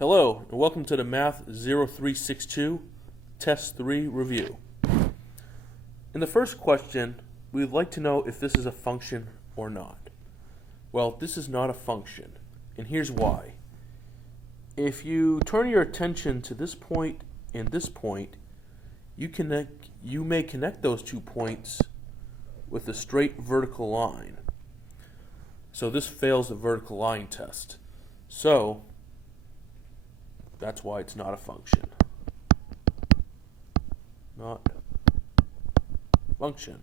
Hello, and welcome to the Math 0362 Test 3 review. In the first question, we'd like to know if this is a function or not. Well, this is not a function, and here's why. If you turn your attention to this point and this point, you may connect those 2 points with a straight vertical line. So this fails the vertical line test. So that's why it's not a function. Not function.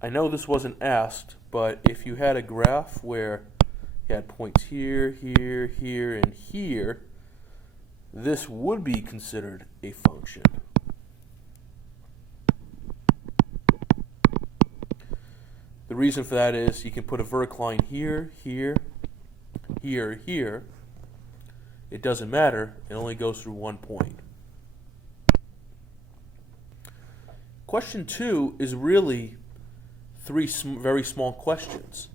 I know this wasn't asked, but if you had a graph where you had points here, here, here, and here, this would be considered a function. The reason for that is you can put a vertical line here, here, here, here. It doesn't matter. It only goes through 1 point. Question 2 is really 3 very small questions.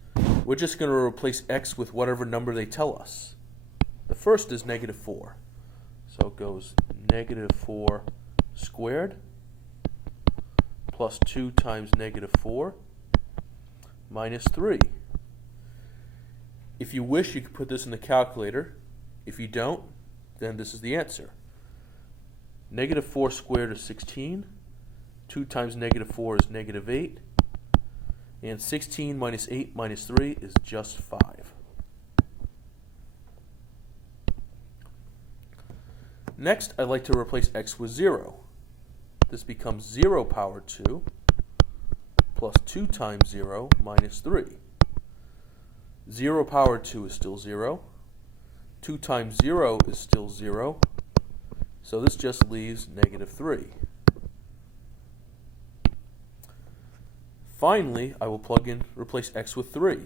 We're just going to replace x with whatever number they tell us. The first is -4. So it goes -4 squared plus 2 times -4 minus 3. If you wish, you could put this in the calculator. If you don't, then this is the answer. -4 squared is 16. 2 times -4 is -8. And 16 minus 8 minus 3 is just 5. Next, I'd like to replace x with 0. This becomes 0 power 2 plus 2 times 0 minus 3. 0 power 2 is still 0. 2 times 0 is still 0. So this just leaves -3. Finally, I will replace x with 3.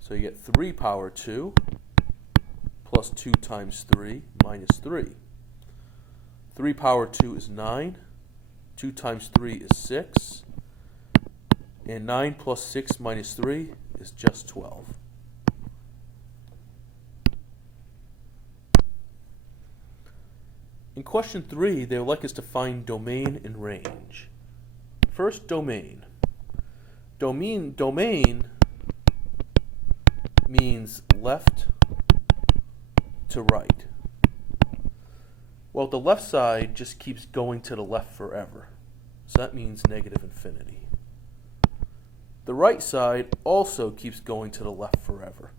So you get 3 power 2 plus 2 times 3 minus 3. 3 power 2 is 9. 2 times 3 is 6. And 9 plus 6 minus 3 is just 12. In question 3, they would like us to find domain and range. First, domain. Domain means left to right. Well, the left side just keeps going to the left forever. So that means -infinity. The right side also keeps going to the left forever.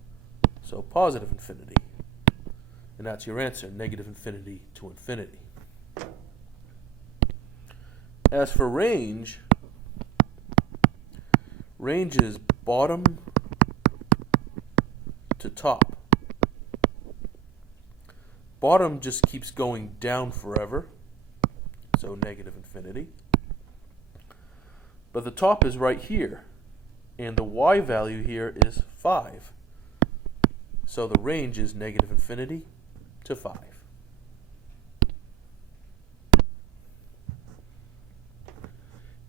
So positive infinity. And that's your answer, -infinity to infinity. As for range, range is bottom to top. Bottom just keeps going down forever, so -infinity. But the top is right here, and the y value here is 5. So the range is -infinity to 5.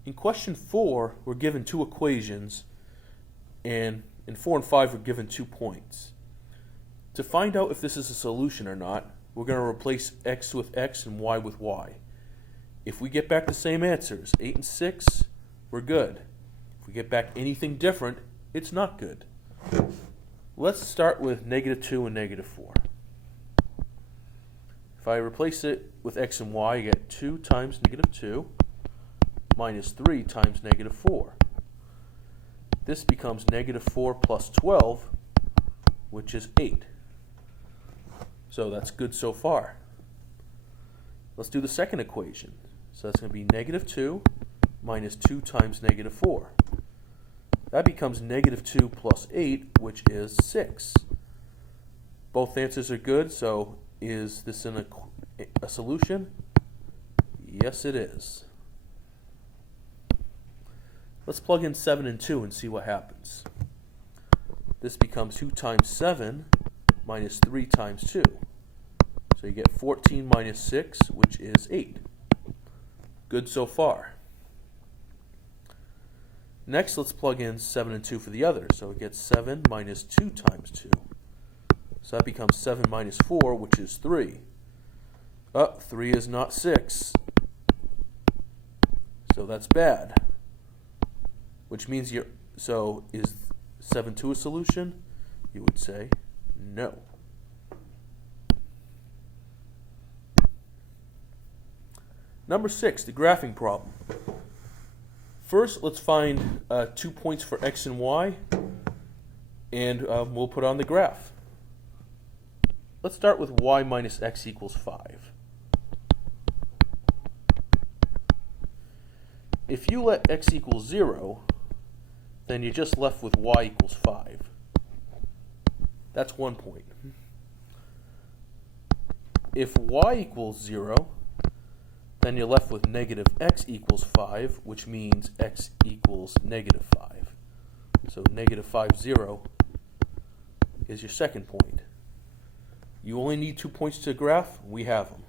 In question 4, we're given 2 equations, and in 4 and 5, we're given 2 points. To find out if this is a solution or not, we're going to replace x with x and y with y. If we get back the same answers, 8 and 6, we're good. If we get back anything different, it's not good. Let's start with -2 and -4. If I replace it with x and y, I get 2 times -2 minus 3 times -4. This becomes -4 plus 12, which is 8. So that's good so far. Let's do the second equation. So that's going to be -2 minus 2 times -4. That becomes -2 plus 8, which is 6. Both answers are good, so is this a solution? Yes, it is. Let's plug in 7 and 2 and see what happens. This becomes 2 times 7 minus 3 times 2. So you get 14 minus 6, which is 8. Good so far. Next, let's plug in 7 and 2 for the other. So we get 7 minus 2 times 2. So that becomes 7 minus 4, which is 3. 3 is not 6. So that's bad. Which means so is 7 2 a solution? You would say no. Number 6, the graphing problem. First, let's find 2 points for x and y, and we'll put on the graph. Let's start with y minus x equals 5. If you let x equal 0, then you're just left with y equals 5. That's 1 point. If y equals 0, then you're left with negative x equals 5, which means x equals negative 5. So negative 5, 0 is your second point. You only need 2 points to graph. We have them.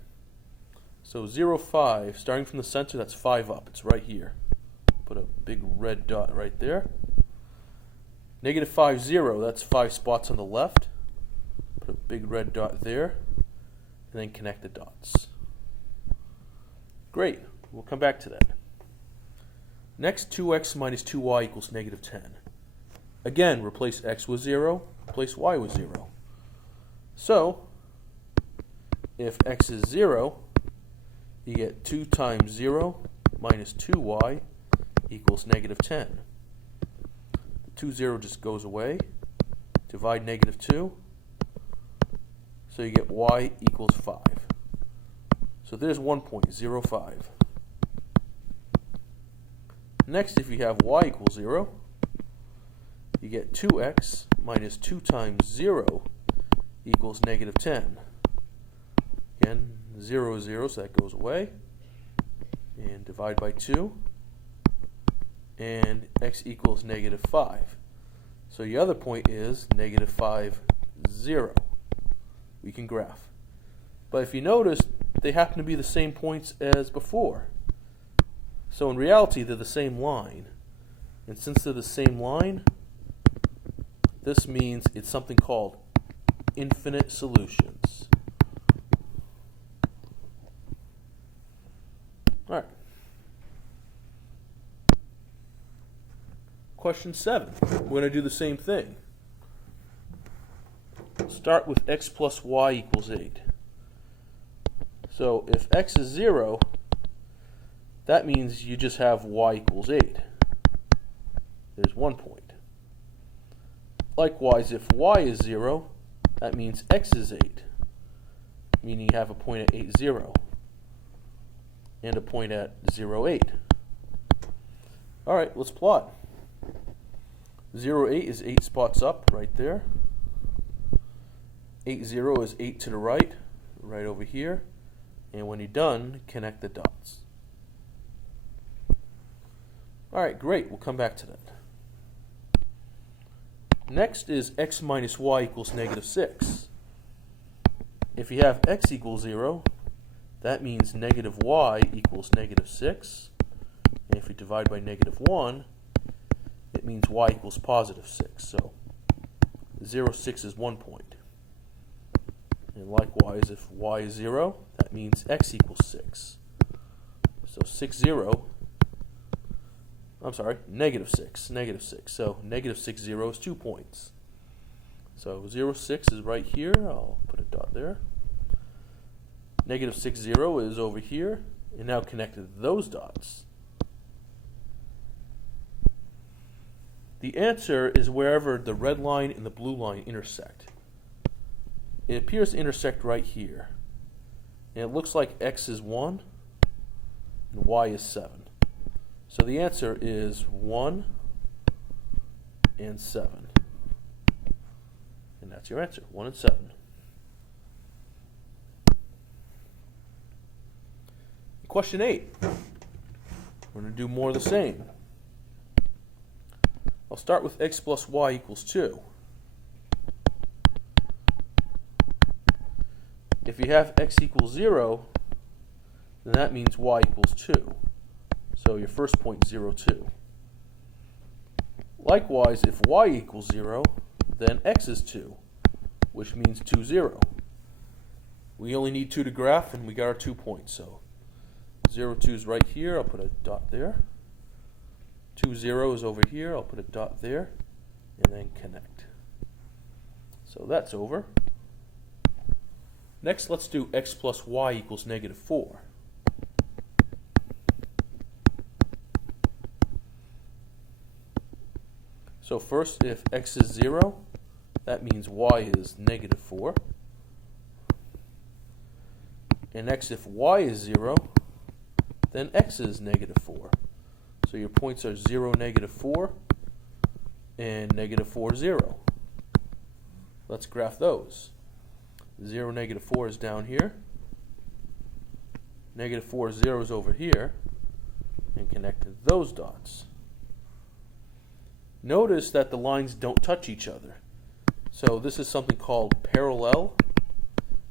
So 0, 5, starting from the center, that's 5 up. It's right here. Put a big red dot right there. Negative 5, 0, that's 5 spots on the left. Put a big red dot there. And then connect the dots. Great. We'll come back to that. Next, 2x minus 2y equals negative 10. Again, replace x with 0, replace y with 0. So, if x is 0, you get 2 times 0 minus 2y equals negative 10. The 2, 0 just goes away. Divide negative 2. So you get y equals 5. So there's 1 point, 0, 5. Next, if you have y equals 0, you get 2x minus 2 times 0 equals negative 10. Again, 0 is 0, so that goes away. And divide by 2. And x equals negative 5. So the other point is negative 5, 0. We can graph. But if you notice, they happen to be the same points as before. So in reality, they're the same line. And since they're the same line, this means it's something called infinite solutions. All right. Question 7. We're going to do the same thing. Start with x plus y equals 8. So if x is 0, that means you just have y equals 8. There's 1 point. Likewise, if y is 0, that means x is 8, meaning you have a point at 8, 0, and a point at 0, 8. All right, let's plot. 0, 8 is 8 spots up right there. 8, 0 is 8 to the right, right over here. And when you're done, connect the dots. All right, great. We'll come back to that. Next is x minus y equals negative 6. If you have x equals 0, that means negative y equals negative 6. And if you divide by negative 1, it means y equals positive 6. So 0, 6 is 1 point. And likewise, if y is 0, that means x equals 6. So 6, 0, I'm sorry, negative 6, negative 6. So negative 6, 0 is 2 points. So 0, 6 is right here. I'll put a dot there. Negative 6, 0 is over here. And now connected those dots. The answer is wherever the red line and the blue line intersect. It appears to intersect right here. And it looks like x is 1 and y is 7. So the answer is 1 and 7. And that's your answer, 1 and 7. Question 8. We're going to do more of the same. I'll start with x plus y equals 2. If you have x equals 0, then that means y equals 2. So your first point, 0, 2. Likewise, if y equals 0, then x is 2. which means 2, 0. We only need 2 to graph, and we got our 2 points. So 0, 2 is right here. I'll put a dot there. 2, 0 is over here. I'll put a dot there, and then connect. So that's over. Next, let's do x plus y equals negative 4. So first, if x is 0, that means y is negative 4. And next, if y is 0, then x is negative 4. So your points are 0, negative 4, and negative 4, 0. Let's graph those. 0, negative 4 is down here. Negative 4, 0 is over here. And connected those dots. Notice that the lines don't touch each other. So this is something called parallel,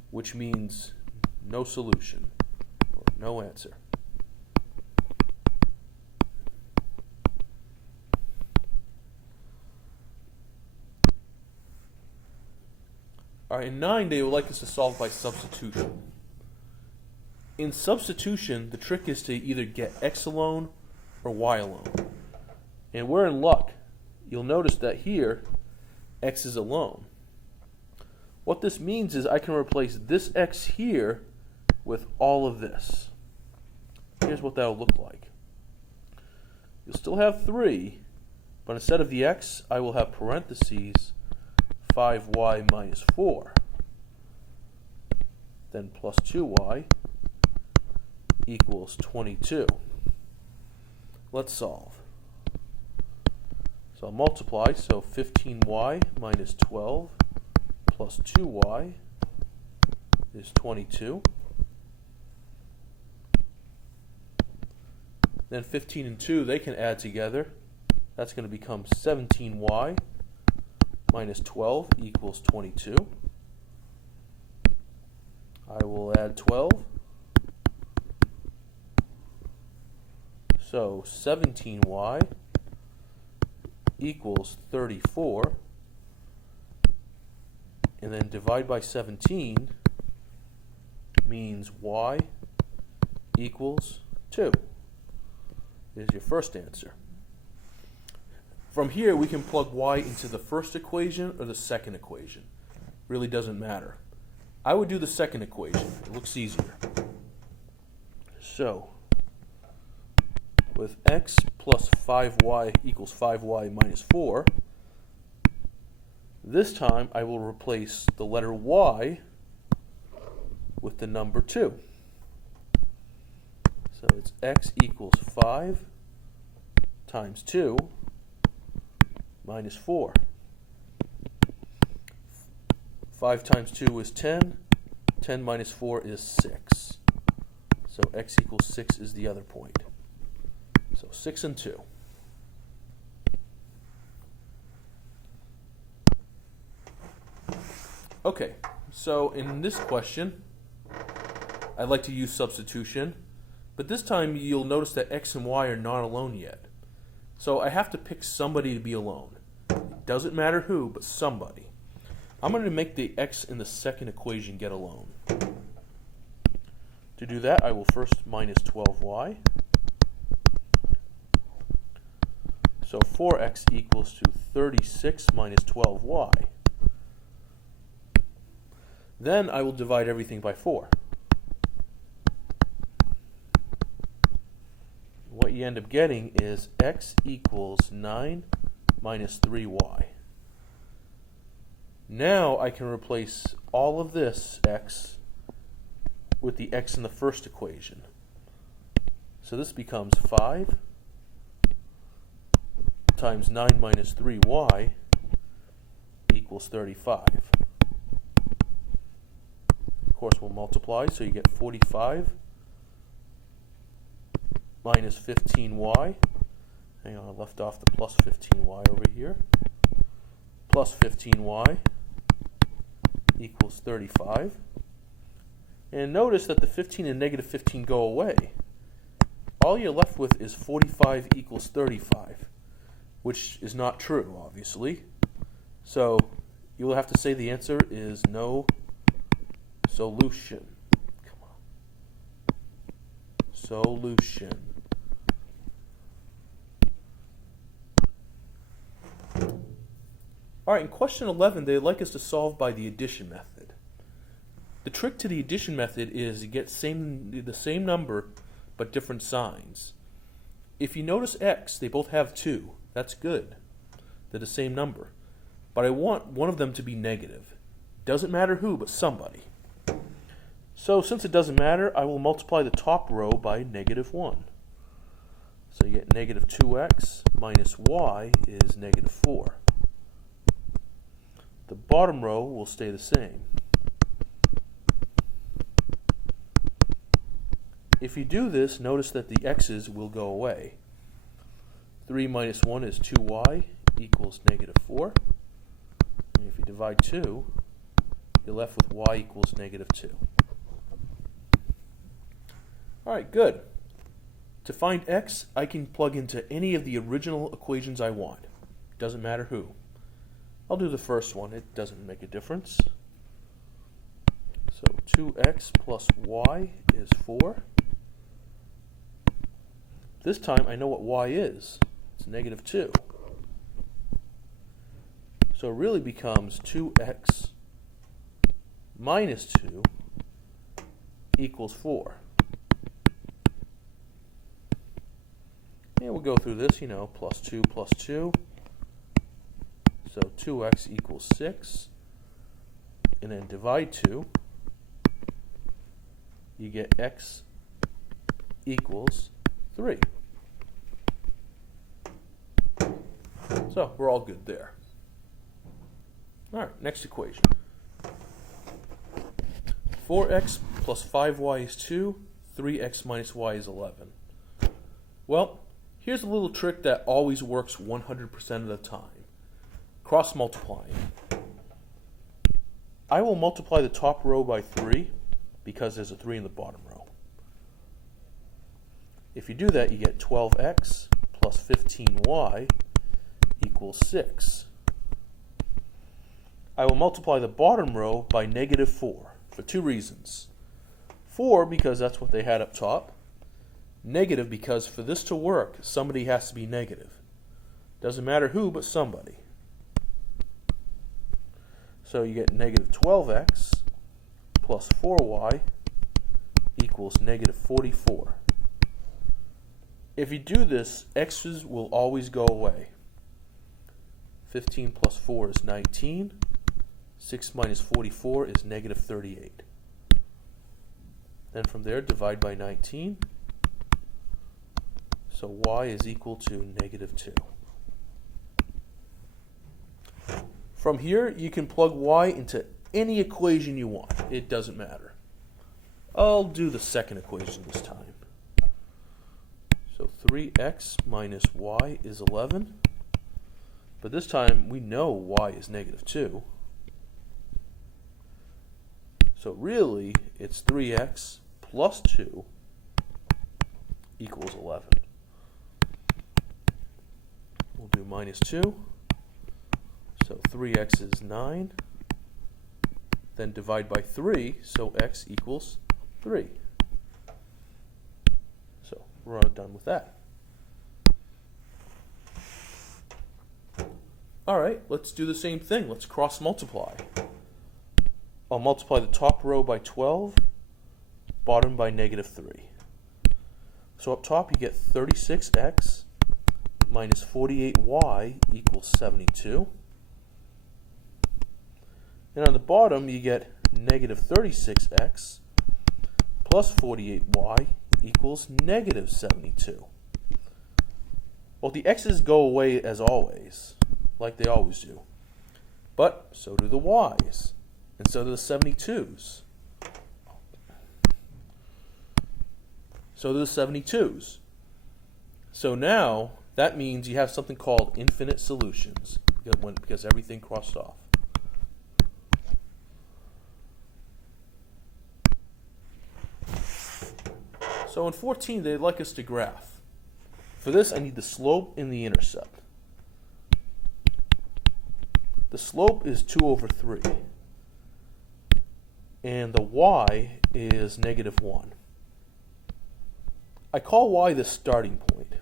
which means no solution, or no answer. All right, in 9, they would like us to solve by substitution. In substitution, the trick is to either get x alone or y alone. And we're in luck. You'll notice that here, x is alone. What this means is I can replace this x here with all of this. Here's what that'll look like. You'll still have 3, but instead of the x, I will have parentheses 5y minus 4. Then plus 2y equals 22. Let's solve. So I'll multiply, so 15y minus 12 plus 2y is 22. Then 15 and 2, they can add together. That's going to become 17y minus 12 equals 22. I will add 12. So 17y equals 34. And then divide by 17 means y equals 2. Is your first answer. From here, we can plug y into the first equation or the second equation. Really doesn't matter. I would do the second equation. It looks easier. So, with x plus 5y equals 5y minus 4, this time I will replace the letter y with the number 2. So it's x equals 5 times 2 minus 4. 5 times 2 is 10. 10 minus 4 is 6. So x equals 6 is the other point. So 6 and 2. Okay, so in this question, I'd like to use substitution. But this time you'll notice that x and y are not alone yet. So I have to pick somebody to be alone. It doesn't matter who, but somebody. I'm going to make the x in the second equation get alone. To do that, I will first minus 12y. So 4x equals to 36 minus 12y. Then I will divide everything by 4. What you end up getting is x equals 9 minus 3y. Now I can replace all of this x with the x in the first equation. So this becomes 5 times 9 minus 3y equals 35. Of course, we'll multiply, so you get 45 minus 15y. Hang on, I left off the plus 15y over here. Plus 15y equals 35. And notice that the 15 and negative 15 go away. All you're left with is 45 equals 35, which is not true, obviously. So you will have to say the answer is no solution. Come on. Solution. All right, in question 11, they'd like us to solve by the addition method. The trick to the addition method is you get the same number but different signs. If you notice x, they both have 2. That's good. They're the same number. But I want one of them to be negative. Doesn't matter who, but somebody. So since it doesn't matter, I will multiply the top row by -1. So you get negative 2x minus y is negative 4. The bottom row will stay the same. If you do this, notice that the x's will go away. 3 minus 1 is 2y equals negative 4. And if you divide 2, you're left with y equals negative 2. All right, good. To find x, I can plug into any of the original equations I want. Doesn't matter who. I'll do the first one. It doesn't make a difference. So 2x plus y is 4. This time I know what y is. It's negative 2. So it really becomes 2x minus 2 equals 4. And we'll go through this, plus 2 plus 2. So 2x equals 6. And then divide 2. You get x equals 3. So we're all good there. All right, next equation. 4x plus 5y is 2. 3x minus y is 11. Well, here's a little trick that always works 100% of the time. Cross multiplying. I will multiply the top row by 3 because there's a 3 in the bottom row. If you do that, you get 12x plus 15y equals 6. I will multiply the bottom row by negative 4 for 2 reasons. 4 because that's what they had up top. Negative because for this to work, somebody has to be negative. Doesn't matter who, but somebody. So you get negative 12x plus 4y equals negative 44. If you do this, x's will always go away. 15 plus 4 is 19. 6 minus 44 is negative 38. Then from there, divide by 19. So y is equal to negative 2. From here, you can plug y into any equation you want. It doesn't matter. I'll do the second equation this time. So 3x minus y is 11. But this time, we know y is negative 2. So really, it's 3x plus 2 equals 11. We'll do minus 2. So 3x is 9. Then divide by 3, so x equals 3. So we're done with that. All right, let's do the same thing. Let's cross multiply. I'll multiply the top row by 12, bottom by negative 3. So up top you get 36x minus 48y equals 72. And on the bottom you get negative 36x plus 48y equals negative 72. Well, the x's go away as always, like they always do. But so do the y's. And so do the 72s. So do the 72s. So now, that means you have something called infinite solutions, because everything crossed off. So in 14, they'd like us to graph. For this, I need the slope and the intercept. The slope is 2 over 3. And the y is negative 1. I call y the starting point.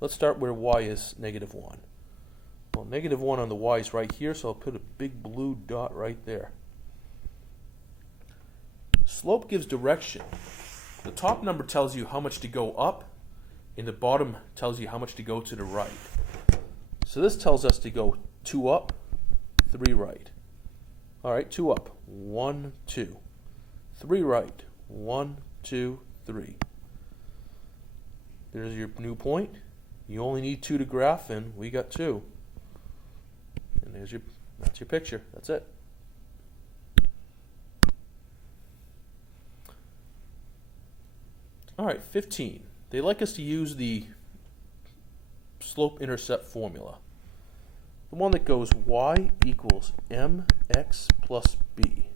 Let's start where y is negative 1. Well, negative 1 on the y is right here, so I'll put a big blue dot right there. Slope gives direction. The top number tells you how much to go up, and the bottom tells you how much to go to the right. So this tells us to go 2 up, 3 right. All right, 2 up, 1, 2. 3 right, 1, 2, 3. There's your new point. You only need 2 to graph, and we got 2. And that's your picture. That's it. All right, 15. They like us to use the slope-intercept formula. The one that goes y equals mx plus b.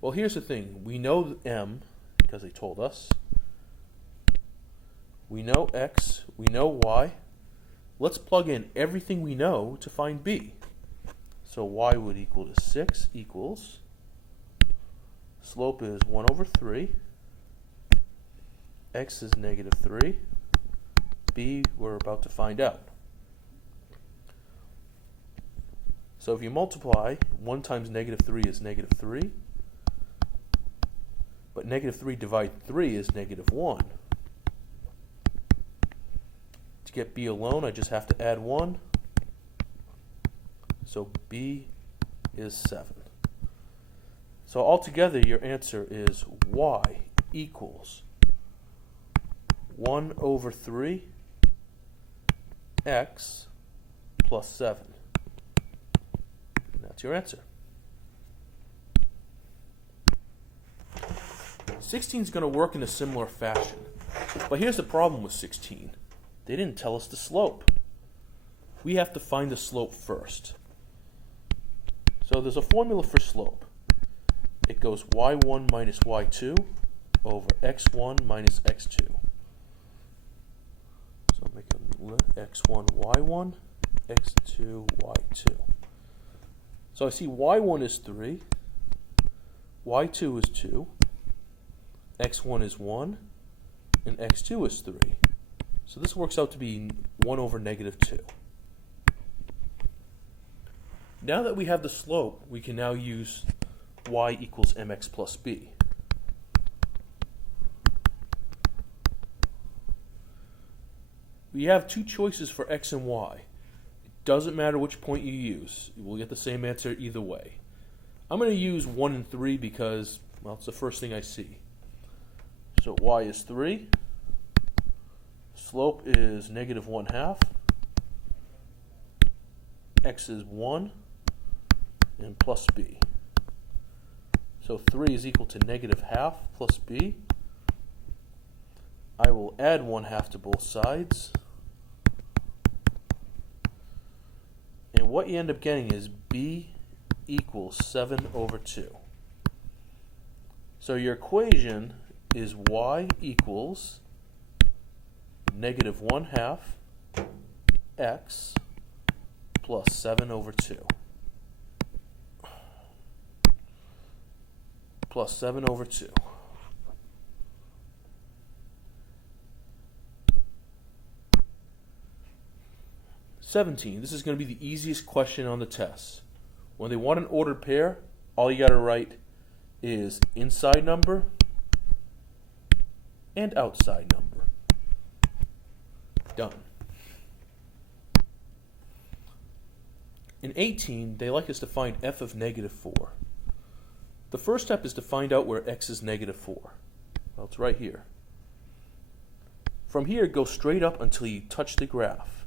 Well, here's the thing. We know m, because they told us. We know x. We know y. Let's plug in everything we know to find b. So y would equal to 6 equals, slope is 1 over 3, x is negative 3, b we're about to find out. So if you multiply, 1 times negative 3 is negative 3, but negative 3 divided 3 is negative 1. To get b alone, I just have to add 1. So b is 7. So altogether, your answer is y equals 1 over 3 x plus 7. And that's your answer. 16 is going to work in a similar fashion. But here's the problem with 16. They didn't tell us the slope. We have to find the slope first. So there's a formula for slope. It goes y1 minus y2 over x1 minus x2. So make a x1, y1, x2, y2. So I see y1 is 3, y2 is 2, x1 is 1, and x2 is 3. So this works out to be 1 over negative 2. Now that we have the slope, we can now use y equals mx plus b. We have 2 choices for x and y. It doesn't matter which point you use. You will get the same answer either way. I'm going to use 1 and 3 because, well, it's the first thing I see. So y is 3. Slope is negative 1/2. X is 1 and plus b. So 3 is equal to negative 1/2 plus b. I will add 1/2 to both sides. And what you end up getting is b equals 7 over 2. So your equation is y equals negative 1/2 x plus 7 over 2. Plus 7 over 2. (17). This is going to be the easiest question on the test. When they want an ordered pair, all you got to write is inside number and outside number. Done. In 18, they like us to find f of negative 4. The first step is to find out where x is negative 4. Well, it's right here. From here, go straight up until you touch the graph.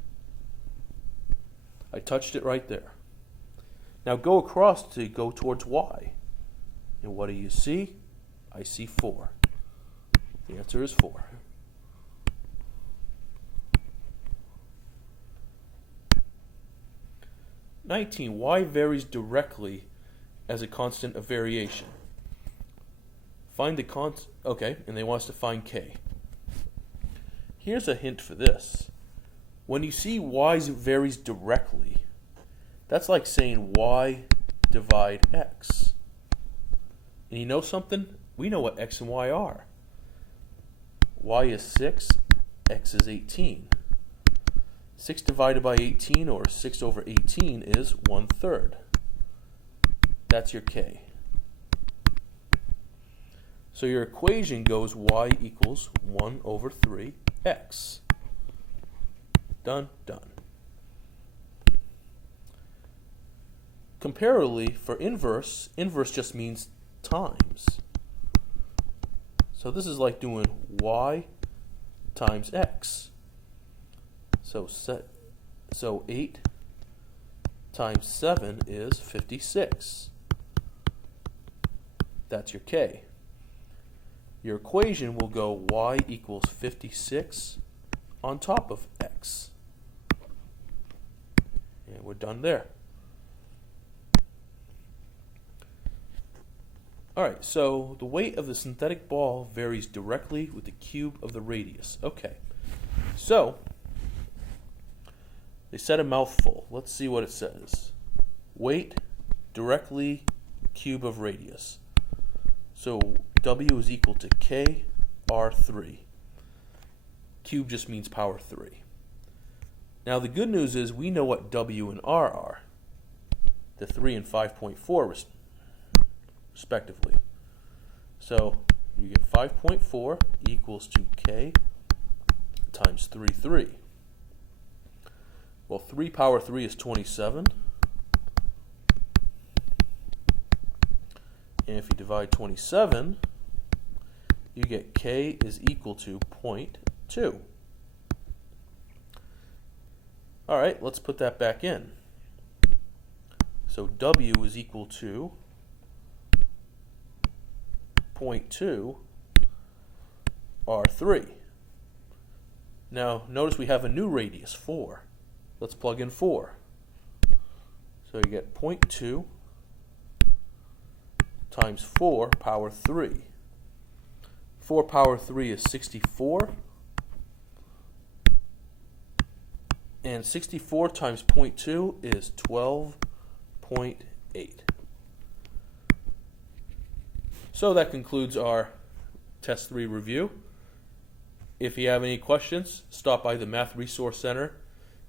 I touched it right there. Now go across to go towards y. And what do you see? I see 4. The answer is 4. (19) Y varies directly as a constant of variation. Find the constant. Okay, and they want us to find k. Here's a hint for this. When you see y varies directly, that's like saying y divide x. And you know something? We know what x and y are. Y is 6, x is 18. 6 divided by 18, or 6 over 18, is 1/3. That's your k. So your equation goes y equals 1/3x. Done, done. Comparably, for inverse, inverse just means times. So this is like doing y times x. So 8 times 7 is 56. That's your k. Your equation will go y equals 56 on top of x. And we're done there. Alright, so the weight of the synthetic ball varies directly with the cube of the radius. Okay, so they said a mouthful. Let's see what it says. Weight directly cube of radius. So W is equal to K R3. Cube just means power 3. Now the good news is we know what W and R are. The 3 and 5.4 respectively. So you get 5.4 equals to K times 3. Well, 3 power 3 is 27. And if you divide 27, you get K is equal to 0.2. All right, let's put that back in. So W is equal to 0.2 R3. Now, notice we have a new radius, 4. Let's plug in 4. So you get 0.2 times 4 power 3. 4 power 3 is 64. And 64 times 0.2 is 12.8. So that concludes our Test 3 review. If you have any questions, stop by the Math Resource Center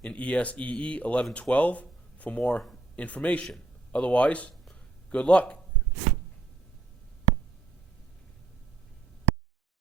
in ESEE 1112 for more information. Otherwise, good luck.